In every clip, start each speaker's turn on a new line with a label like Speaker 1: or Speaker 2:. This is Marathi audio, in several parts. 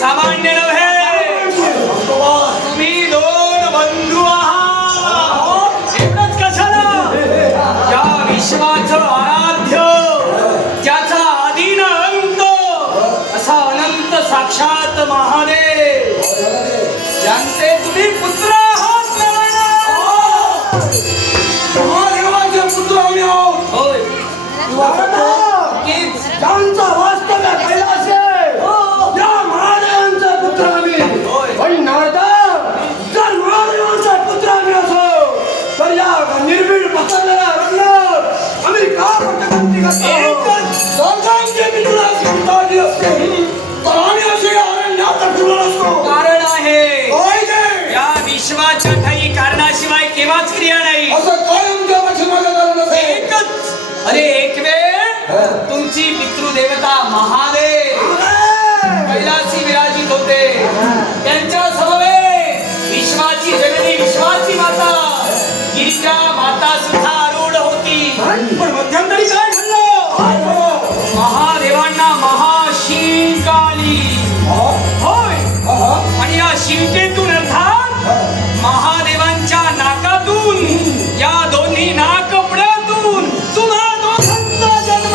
Speaker 1: सामान्य नव्हे। तुम्ही दोन बंधू आहात। एवढंच कशाला या विश्वाचं आराध्य ज्याचा अधीन अंत असा अनंत साक्षात महादेव ज्यांचे तुम्ही पुत्र आहात
Speaker 2: पुत्र आम्ही आहोत।
Speaker 1: होय। कारण आहे. या विश्वाच्या ठाई कारणाशिवाय केव्हाच क्रिया नाही.
Speaker 2: असं कायम देवाची
Speaker 1: माझ्या अरे एक वेळ तुमची पितृदेवता महादेव ना कपड्यातून तुम्हा जन्म.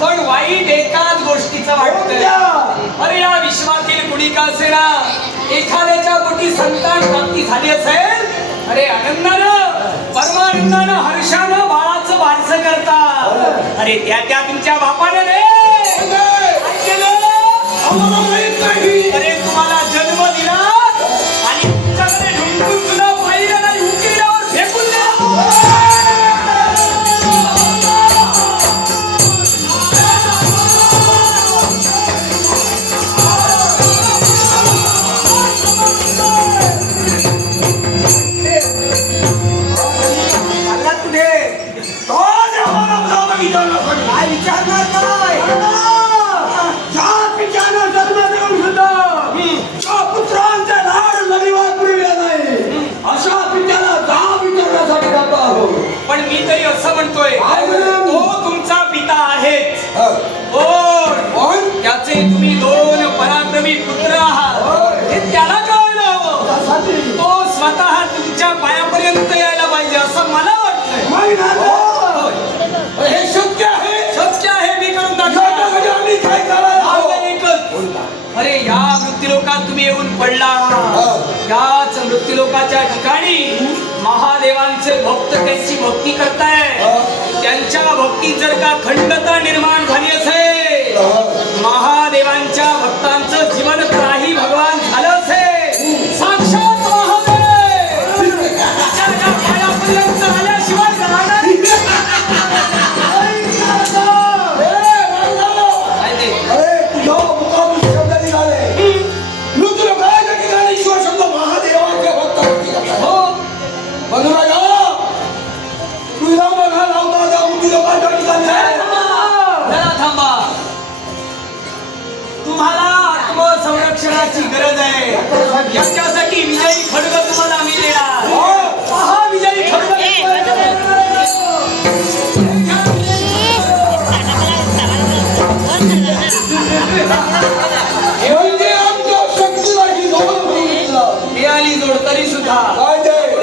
Speaker 1: पण वाईट एकाच गोष्टीचा अरे या विश्वातील कुणी का एखाद्याच्या पोटी संतान प्राप्ती झाली असेल? अरे आनंदानं परमानंदानं हर्षानं बाळाचं वारस करता. अरे त्या त्या तुमच्या बापाने Allah'ım महादेवांचे भक्त त्यांची भक्ती करताय त्यांच्या भक्तीत जर का खंडता निर्माण झाली असेल विचाराची गरज आहे. याच्यासाठी विजयी खडक तुम्हाला आम्ही देणार.
Speaker 2: विजयी जोड तरी सुद्धा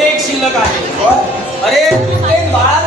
Speaker 2: एक
Speaker 1: शिल्लक आहे. अरे बाळा